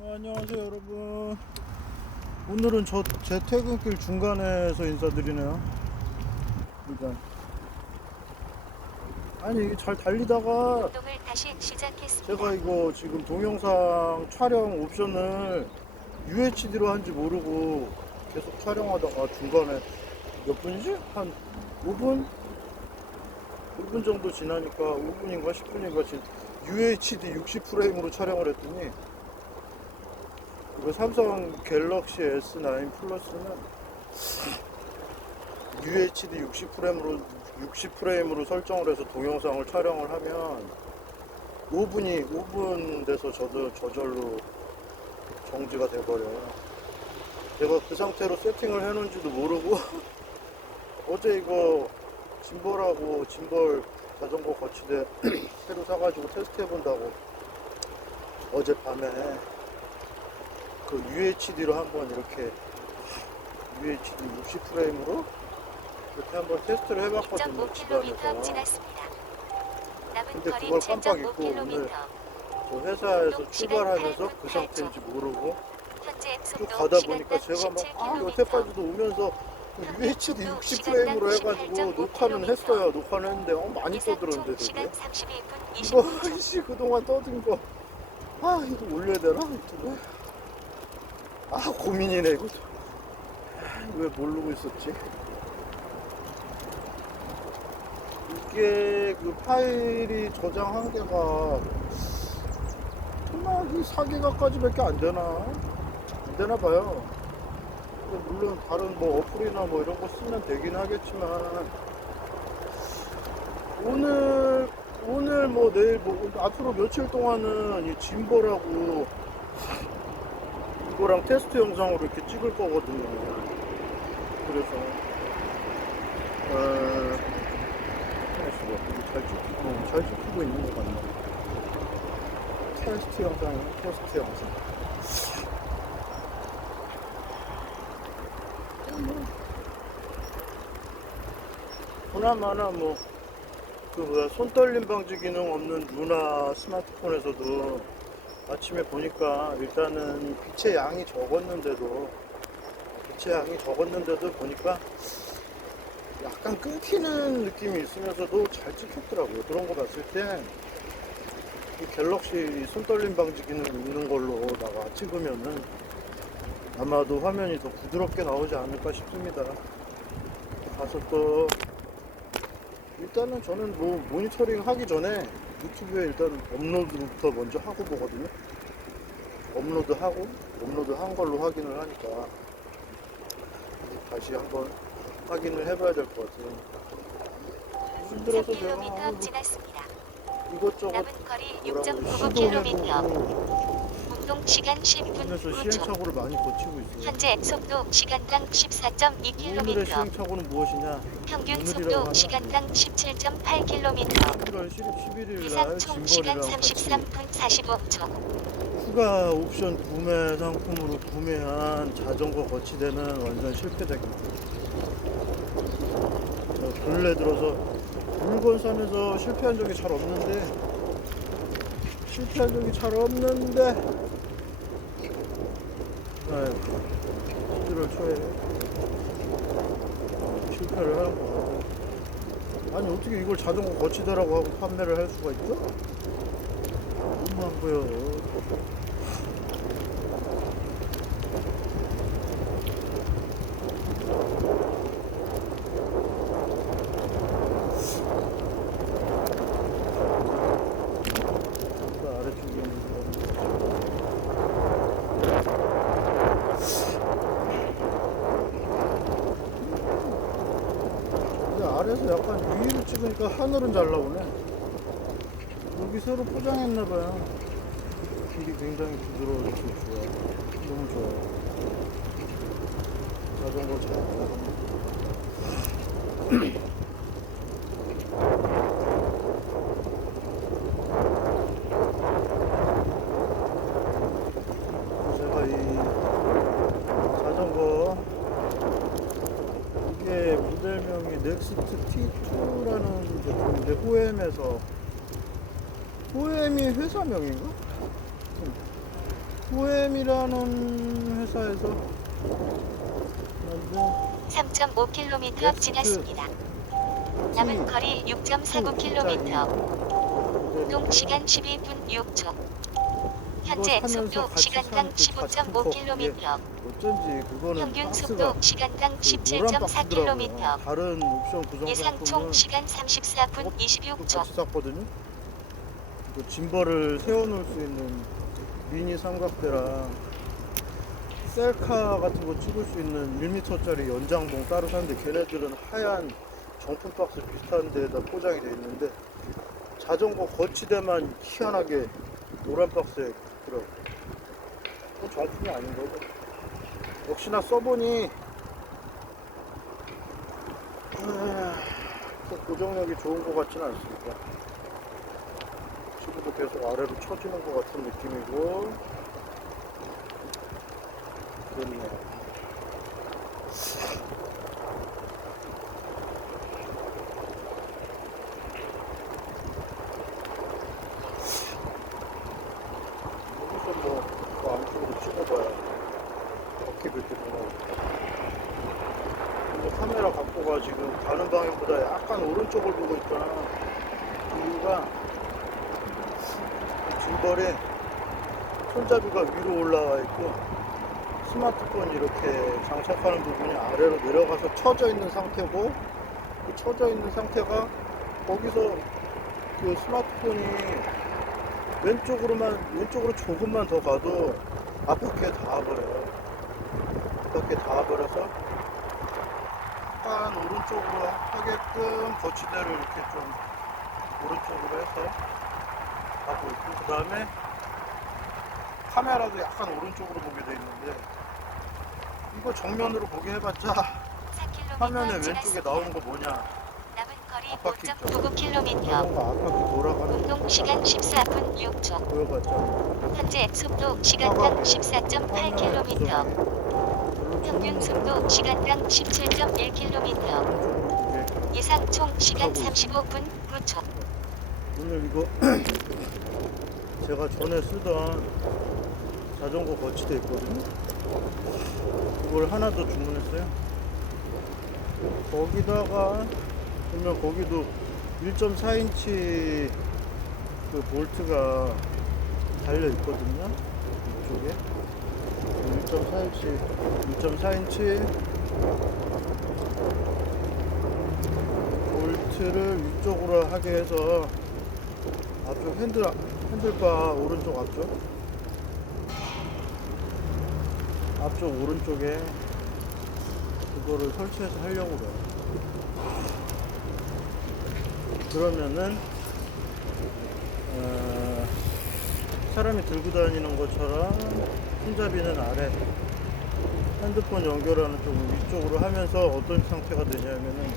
어, 안녕하세요 여러분 오늘은 저 제 퇴근길 중간에서 인사드리네요 그러니까 아니 이게 잘 달리다가. 제가 이거 지금 동영상 촬영 옵션을 UHD로 한지 모르고 계속 촬영하다가 중간에 몇 분이지? 한 5분? 5분 정도 지나니까 5분인가 10분인가 지금 UHD 60프레임으로 촬영을 했더니 이거 삼성 갤럭시 S9 플러스는 UHD 60프레임으로 60프레임으로 설정을 해서 동영상을 촬영을 하면 5분이 5분 돼서 저도 저절로 정지가 돼버려요. 제가 그 상태로 세팅을 해놓은지도 모르고 어제 이거 짐벌하고 짐벌 자전거 거치대 새로 사가지고 테스트 해본다고 어젯밤에 그 UHD로 한번 이렇게 UHD 60프레임으로 이렇게 한번 테스트를 해봤거든요 2.5km 집안에서 근데 그걸 깜빡 잊고 7.5km. 오늘 저 회사에서 출발하면서 그 상태인지 모르고 쭉 가다 보니까 제가 막 아, 17km. 여태까지도 오면서 그 UHD 60프레임으로 해가지고 녹화는 했어요. 녹화는 했는데 어, 많이 떠들었는데 총 되게. 시간 32분 이거 20분 아이씨 그동안 떠든 거. 아 이거 올려야 되나 유튜브에? 아 고민이네 이거. 아, 왜 모르고 있었지? 이게 그 파일이 저장 한계가 정말 4기가까지밖에 안 되나? 안 되나 봐요. 물론 다른 뭐 어플이나 뭐 이런 거 쓰면 되긴 하겠지만 오늘 오늘 뭐 내일 뭐 앞으로 며칠 동안은 이 짐벌하고 이거랑 테스트 영상으로 이렇게 찍을 거거든요. 그래서 어, 잘 찍히고 어, 잘 찍히고 있는 것 같네. 테스트 영상이야 테스트 영상. 보나마나 뭐, 그 뭐야, 손떨림 방지 기능 없는 루나 스마트폰에서도 아침에 보니까 일단은 빛의 양이 적었는데도, 빛의 양이 적었는데도 보니까 약간 끊기는 느낌이 있으면서도 잘 찍혔더라고요. 그런 거 봤을 때, 이 갤럭시 손떨림 방지 기능 있는 걸로다가 찍으면은 아마도 화면이 더 부드럽게 나오지 않을까 싶습니다. 가서 또 일단은 저는 뭐 모니터링 하기 전에 유튜브에 일단 업로드부터 먼저 하고 보거든요. 업로드하고 업로드한 걸로 확인을 하니까 다시 한번 확인을 해봐야 될 것 같아요. 힘들어서 제가 이것저것 남은 거리 6.99km 이동 시간 10분 후 전. 시행착오를 많이 거치고 있어요. 현재 속도 시간당 14.2km, 시행착오는 무엇이냐? 평균 속도 시간당 17.8km, 7월 11일 날총 시간 33분 45초, 추가 옵션 구매 상품으로 구매한 자전거 거치대는 완전 실패됐고 저 근래 들어서 물건 사면서 실패한 적이 잘 없는데 실패한 적이 잘 없는데 아이고 11월 초에 실패를 거 아니 어떻게 이걸 자전거 거치대라고 하고 판매를 할 수가 있죠? 너무한 거요. 그 아래쪽에 있는 거. 근데 아래에서 약간 위로 찍으니까 하늘은 잘 나오네. 여기 새로 포장했나봐요. 길이 굉장히 부드러워서 좋아. 너무 좋아. 자전거 잘 타고. 제가 이 자전거 이게 모델명이 넥스트 T2라는 제품인데 호엠에서 호엠이 회사 명인가? 후엠이라는 회사에서 만든 3.5km 웨스트 지났습니다. 남은 거리 6.49km. 동 시간 12분 6초. 현재 타면서 속도 시간당 사는 그 15.5km. 어쩐지 그거는 평균 속도 시간당 그 노란 박스더라고요. 17.4km. 다른 옵션 구성 예상 총 시간 34분 그것도 26초. 그 짐벌을 세워놓을 수 있는 미니 삼각대랑 셀카 같은 거 찍을 수 있는 1m짜리 연장봉 따로 샀는데 걔네들은 하얀 정품 박스 비슷한 데에다 포장이 돼 있는데 자전거 거치대만 희한하게 노란 박스에 들어. 그건 정품이 아닌 거고. 역시나 써보니 아, 그 고정력이 좋은 것 같지는 않습니다. 지금도 계속 아래로 쳐지는 것 같은 느낌이고 그렇네요. 여기서 뭐, 그 안쪽으로 찍어봐야 개구나. 이거 카메라 갖고 가 지금 가는 방향보다 약간 오른쪽을 보고 있잖아. 이유가 짐벌에 손잡이가 위로 올라와 있고 스마트폰 이렇게 장착하는 부분이 아래로 내려가서 쳐져 있는 상태고 그 쳐져 있는 상태가 거기서 그 스마트폰이 왼쪽으로만 왼쪽으로 조금만 더 가도 앞바퀴에 닿아버려요. 앞바퀴에 닿아버려서 약간 오른쪽으로 하게끔 거치대를 이렇게 좀 오른쪽으로 해서 하고 있고 그 다음에 카메라도 약간 오른쪽으로 보게 돼 있는데 이거 정면으로 보게 해봤자 4km 화면에 왼쪽에. 나오는 거 뭐냐 앞바퀴 있죠. 5.99km. 자전거 앞바퀴 돌아가는 운동 시간 14분 6초. 보여봤자 현재 속도 시간당 14.8km. 평균 속도 시간당 17.1km. 오른쪽으로 보게 예상 총 시간 35분 9초. 오늘 이거 제가 전에 쓰던 자전거 거치대 있거든요. 그걸 하나 더 주문했어요. 거기다가 보면 거기도 1.4인치 그 볼트가 달려 있거든요. 이쪽에 1.4인치 1.4인치 볼트를 위쪽으로 하게 해서 앞쪽 핸들 핸들바 오른쪽 앞쪽 앞쪽 오른쪽에 그거를 설치해서 하려고 그래요. 그러면은 어, 사람이 들고 다니는 것처럼 손잡이는 아래 핸드폰 연결하는 쪽은 위쪽으로 하면서 어떤 상태가 되냐면은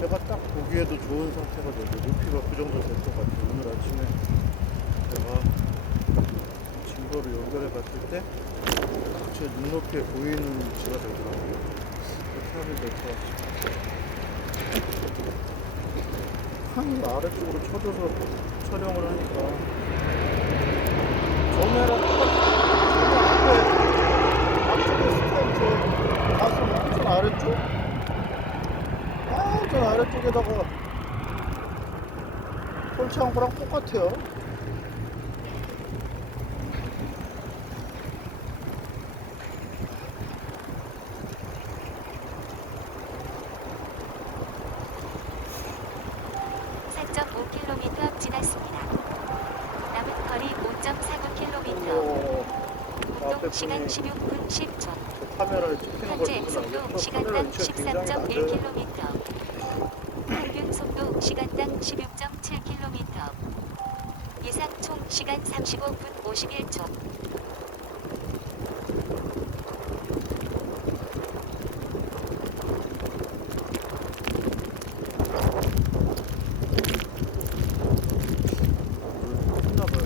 제가 딱 보기에도 좋은 상태가 되고 높이가 그 정도 될 것 같아요. 오늘 아침에 증거를 연결해 봤을 때 제 눈높이에 보이는 위치가 되더라고요. 그렇게 하면 될 것 같습니다. 한 아래쪽으로 쳐져서 촬영을 하니까 전에랑 똑같이 앞에 앞쪽에 가슴 완전 아래쪽 완전 아래쪽에다가 설치한 거랑 똑같아요. 오 k m 지났습니다. 남은 거리 5.49km. 오, 운동 시간 16분 10초. 저 카메라에 찍히는 걸 현재 보면 속도 알겠죠? 시간당 카메라 위치가 굉장히 낮아요. 14.1km. 평균 속도 시간당 16.7km. 예상 총 시간 35분 51초. 했나 봐요.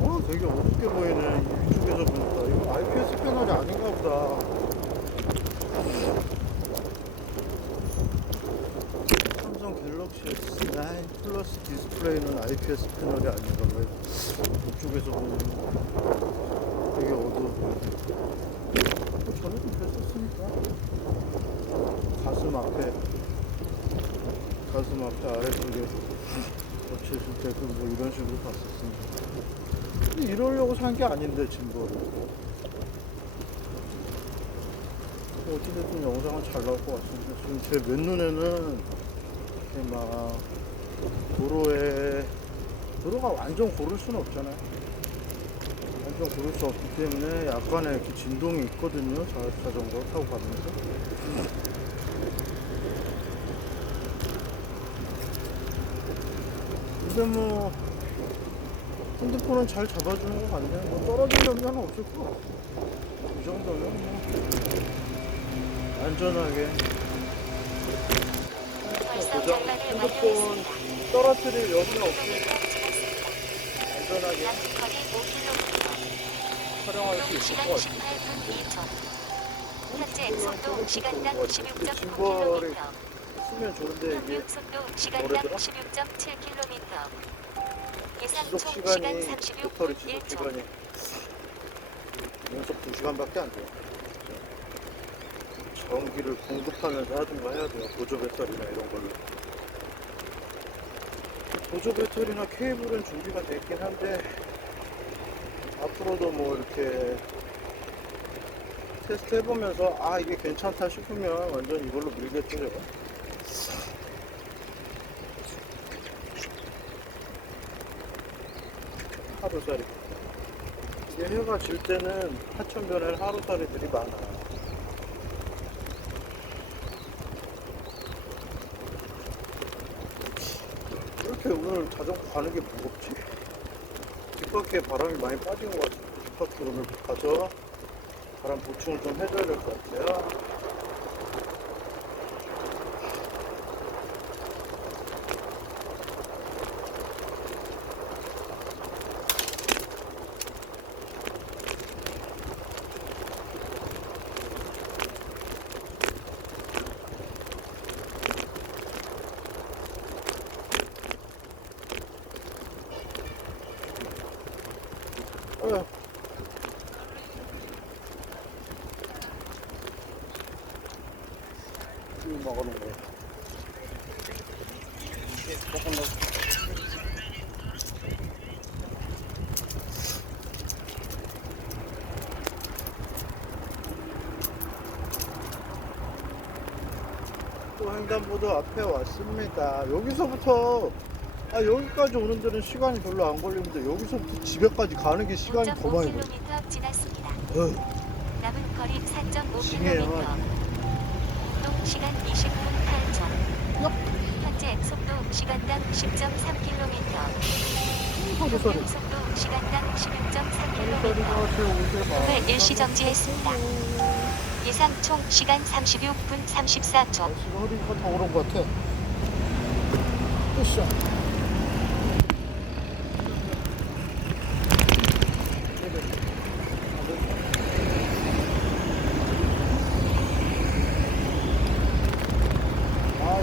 어, 되게 어둡게 보이네. 이쪽에서 보니까. 이거 IPS 패널이 아닌가 보다. 플러스 디스플레이는 IPS 패널이 아닌가 봐요. 이쪽에서 보면 되게 어두워 보이네. 뭐 전에도 그랬었으니까. 가슴 앞에, 가슴 앞에 아래쪽에 겹쳐있을 때도 뭐 이런 식으로 봤었으니까. 근데 이러려고 산 게 아닌데, 짐벌을. 어찌됐든 영상은 잘 나올 것 같은데 지금 제 맨눈에는 이렇게 막 도로에 도로가 완전 고를 수는 없잖아요. 완전 고를 수 없기 때문에 약간의 이렇게 진동이 있거든요. 자, 자전거 타고 가면서. 근데 뭐 핸드폰은 잘 잡아주는 것 같네 뭐 떨어질 염려는 없을 것 같고 이 정도면 뭐 안전하게 벌써 고장 결과를 핸드폰. 떨어뜨릴 염려 없이 5km 지났습니다. 안전하게 남은 거리 5km. 촬영할 수 있을 시간 것 같아요. 18분 2초. 현재 속도 시간당 근데 16.9km. 짐벌을 쓰면 좋은데 이게 속도 시간당 뭐래더라? 16.7km. 예상 지속 총 시간이 시간 배터리 36분 지속 1초. 시간이 연속 2시간밖에 안 돼요. 전기를 공급하면서 하든가 해야 돼요. 보조 배터리나 이런 걸로. 보조 배터리나 케이블은 준비가 됐긴 한데 앞으로도 뭐 이렇게 테스트 해보면서 아 이게 괜찮다 싶으면 완전 이걸로 밀겠죠 제가. 하루살이. 이게 해가 질 때는 하천변에는 하루살이들이 많아. 이렇게 오늘 자전거 가는 게 무겁지? 뒷바퀴에 바람이 많이 빠진 것 같아. 뒷바퀴 오늘 가서 바람 보충을 좀 해줘야 될 것 같아요. 어. 이거 먹어놓은 거야. 조금 더. 또 횡단보도 앞에 왔습니다. 여기서부터 아 여기까지 오는 데는 시간이 별로 안 걸리는데 여기서부터 집에까지 가는 게 시간이 더 많이 걸려. 5.5km 지났습니다. 어, 남은 거리 4.5km. 징해요. 동 시간 20분 8초. 얍. 현재 속도 시간당 10.3km. 하루살이. 평균 속도 시간당 16.3km. 하루살이가 제 옷에 막. 을 일시 정지했습니다. 예상 총 시간 36분 34초. 날씨가 흐리니까 더 그런 것 같아. 으쌰. 아,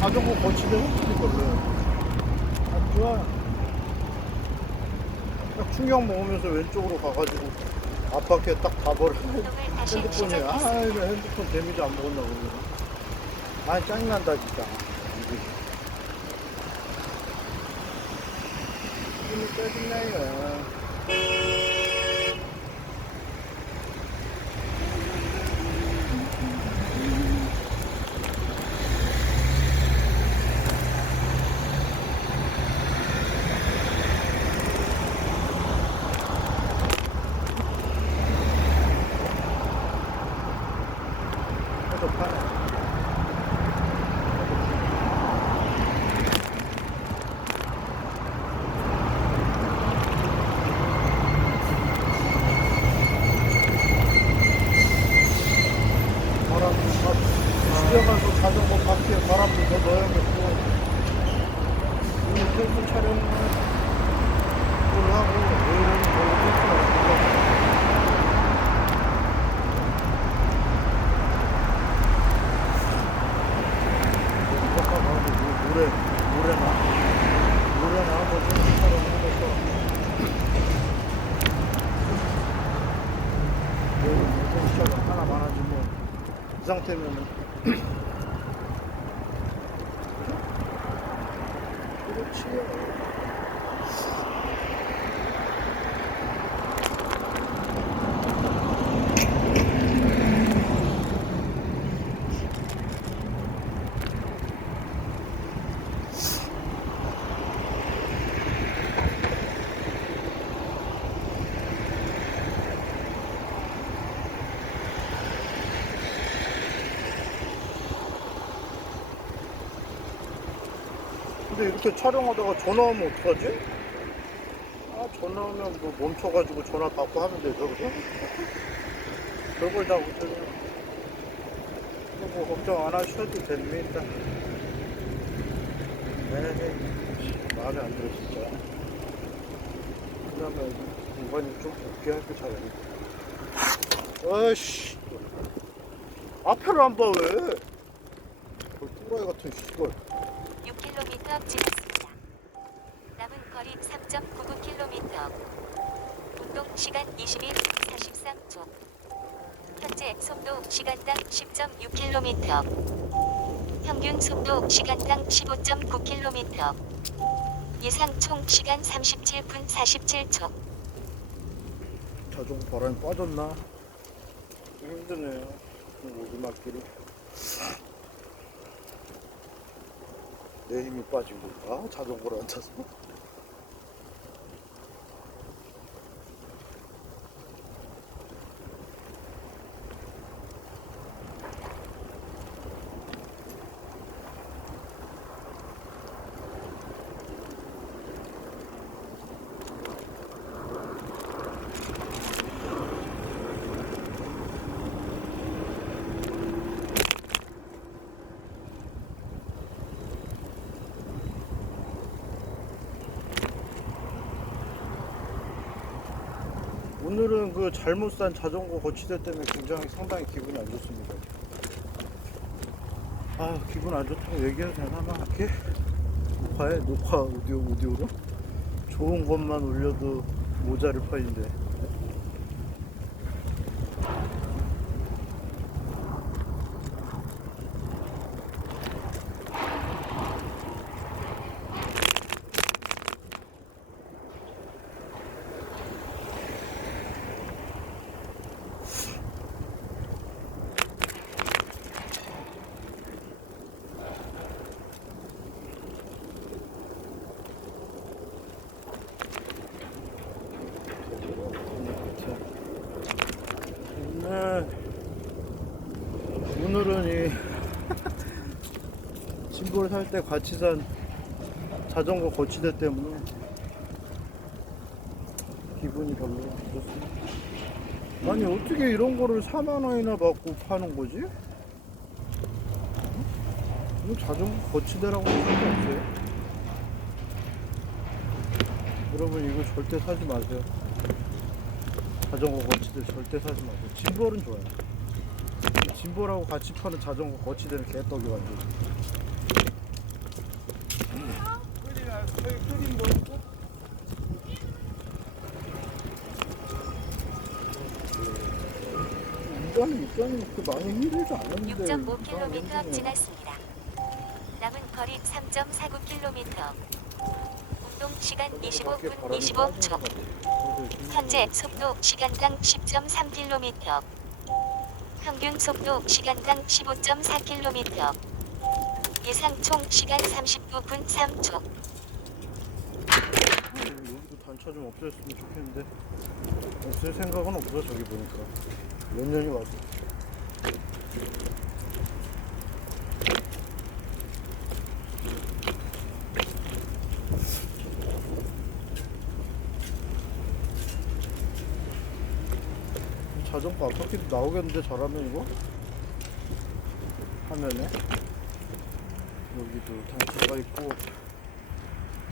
자전거 거치대 흡수이 별로야. 아, 좋아. 딱 충격 먹으면서 왼쪽으로 가가지고 앞바퀴에 딱 가버려. 핸드폰이 아. 이거 핸드폰 데미지 안 먹었나 보네 아 짜증난다 진짜. 힘이 짜증나요 해도 파네 바람도 막 집에가서 자전거 바퀴에 바람도 더 넣어야겠고 오늘 테스트 촬영을 하고 내일은 뭐 테스트가 없고 모래, 모래나, 모래나 한번 좀 촬영해서 내일 무슨 촬영 하나 많아지 뭐이 상태면은 그렇지. 근데 이렇게 촬영하다가 전화 오면 어떡하지? 아 전화 오면 뭐 멈춰가지고 전화 받고 하면 되죠 그죠? 별걸 다 못해요 뭐 걱정 안 하셔도 됩니다 네 마음에 안 들어 진짜 그러면 공간이 좀 없게 할게 잘해 아이씨 앞에를 안봐 왜? 그 또라이 같은 시골 6km 지났습니다. 남은 거리 3.99km. 운동 시간 21분 43초. 현재 속도 시간당 10.6km. 평균 속도 시간당 15.9km. 예상 총 시간 37분 47초. 자전거 바람이 빠졌나? 좀 힘드네요. 오르막길이. 내 힘이 빠진 건가? 자전거를 안 타서? 오늘은 그 잘못 산 자전거 거치대 때문에 굉장히 상당히 기분이 안 좋습니다. 아, 기분 안 좋다고 얘기해도 되나? 막 이렇게? 녹화해? 녹화 오디오, 오디오로? 좋은 것만 올려도 모자를 파인데. 오늘 오늘은 이 때 같이 산 자전거 거치대 때문에 기분이 별로 안 좋습니다. 아니 어떻게 이런 거를 4만 원이나 받고 파는 거지? 이거 자전거 거치대라고 할 수가 없어요. 여러분 이거 절대 사지 마세요. 자전거 거치대 절대 사지 마세요. 짐볼은 좋아요. 짐볼하고 같이 파는 자전거 거치대는 개떡이 완전. 입장이 그렇게 많이 힘들지 않은데. 6.5km 지났습니다. 남은 거리 3.49km. 운동 시간 25분 25초. 현재 속도 시간당 10.3km. 평균 속도 시간당 15.4km. 예상 총 시간 39분 3초. 여기도 단차 좀 없애줬으면 좋겠는데 없앨 생각은 없어 저기 보니까 몇 년이 와서 자전거 앞바퀴도 나오겠는데 잘하면 이거? 화면에. 여기도 단차가 있고.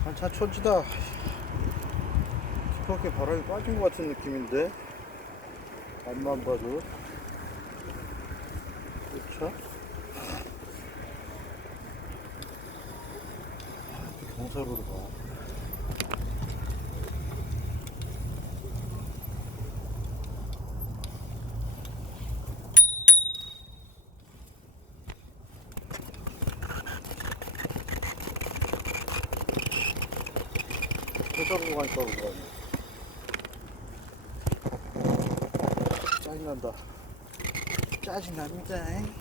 단차 천지다. 깊게 바람이 빠진 것 같은 느낌인데. 앞만 봐도 그렇죠? 경사로로 가. 회사로 가니까 그러네. 짜증난다. 짜증납니다.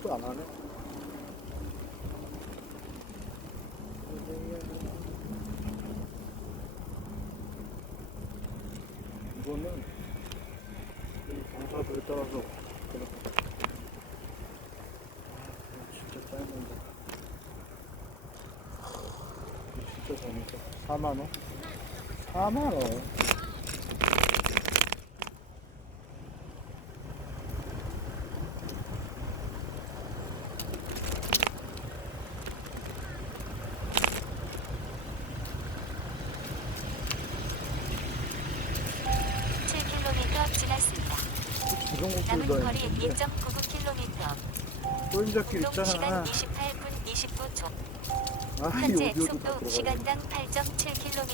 잘 보이도 안 하네. 이거는 이 경사도에 따라서 진짜. 이거 진짜 재밌다. 4만원? 4만원. 칠 킬로미터 지났습니다. 남은 부정곡들도 거리 있는데 2.99km. 보행자길 운동 시간 있잖아. 28분 29초. 아, 현재 다 속도 들어가네. 시간당 8.7km.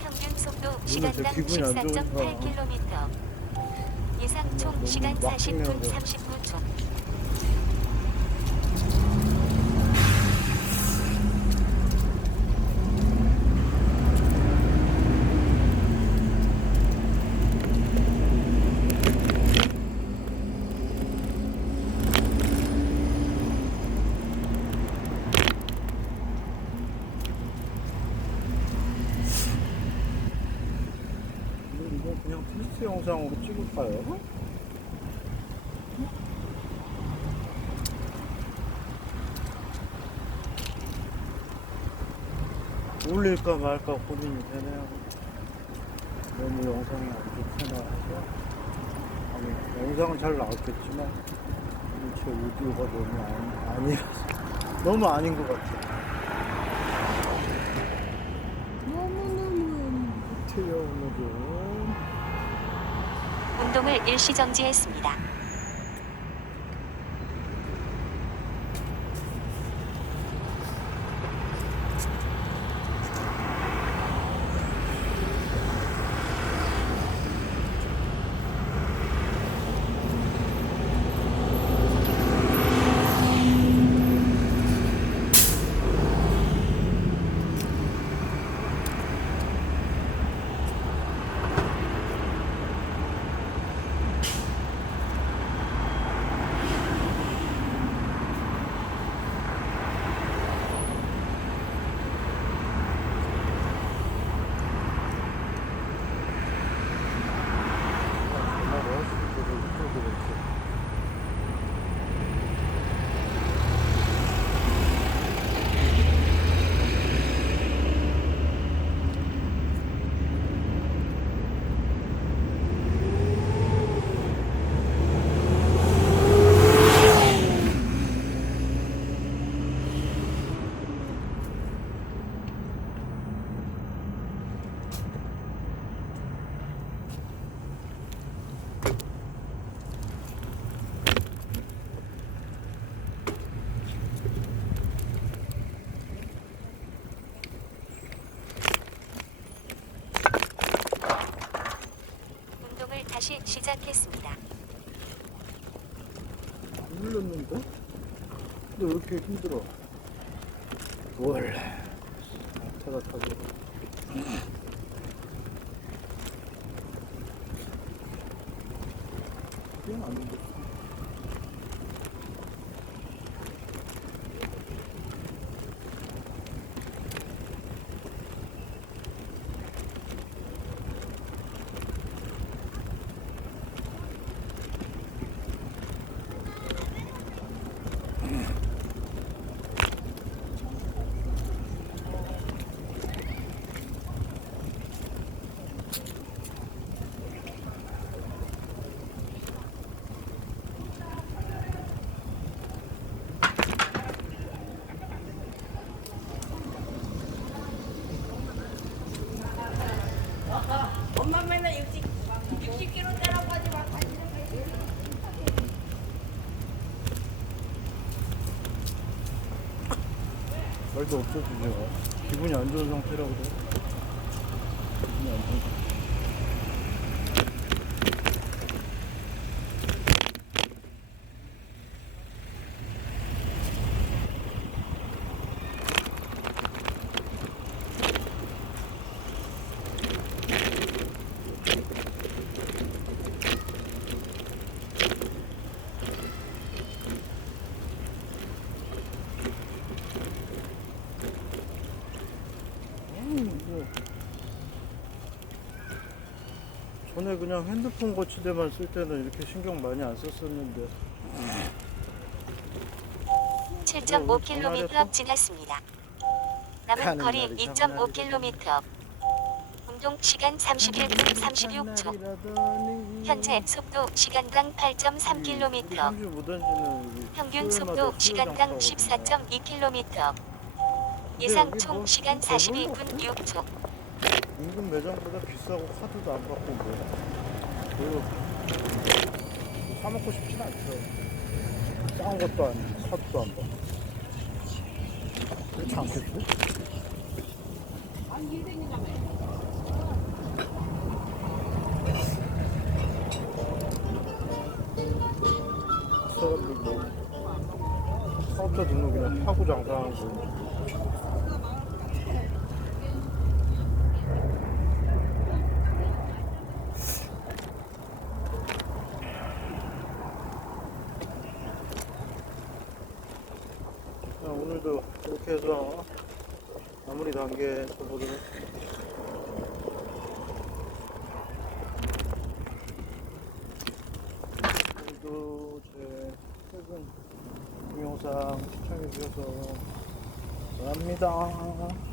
평균 속도 시간당 기분이 안 좋은가. 14.8km. 예상 총 너무 시간 막 40분 뛰냐고. 39초. 그냥 테스트 영상으로 찍을까요? 올릴까 말까 고민이 되네요. 너무 영상이 안 좋구나 해서. 아니, 영상은 잘 나왔겠지만, 제 오디오가 너무 아니, 아니라서. 너무 아닌 것 같아. 너무너무 같아요, 오늘은. 운동을 일시 정지했습니다. 운동을 다 시 시작했습니다. 안 눌렀는데? 근데 왜 이렇게 힘들어? 원래 태가 타고 말도 없어지죠. 기분이 안 좋은 상태라고 그래. 전에 그냥 핸드폰 거치대만 쓸 때는 이렇게 신경 많이 안 썼었는데 7.5km 지났습니다. 남은 가는 거리 날이 2.5km. 운동 시간 31분 36초. 현재 속도 시간당 8.3km. 상주 못 던지는 평균 속도 시간당 14.2km. 예상 총 시간 42분 6초. 인근 매장보다 비싸고 카드도 안 받고 뭐 별로 사 먹고 싶진 않죠. 싼 것도 아니고 카드도 안 받고. 그렇지 않겠어? 뭐 사업자 등록이나 하고 장사하는 거 자, 오늘도 이렇게 해서 마무리 단계 보도록 오늘도 제 최근 동영상 시청해 주셔서 감사합니다.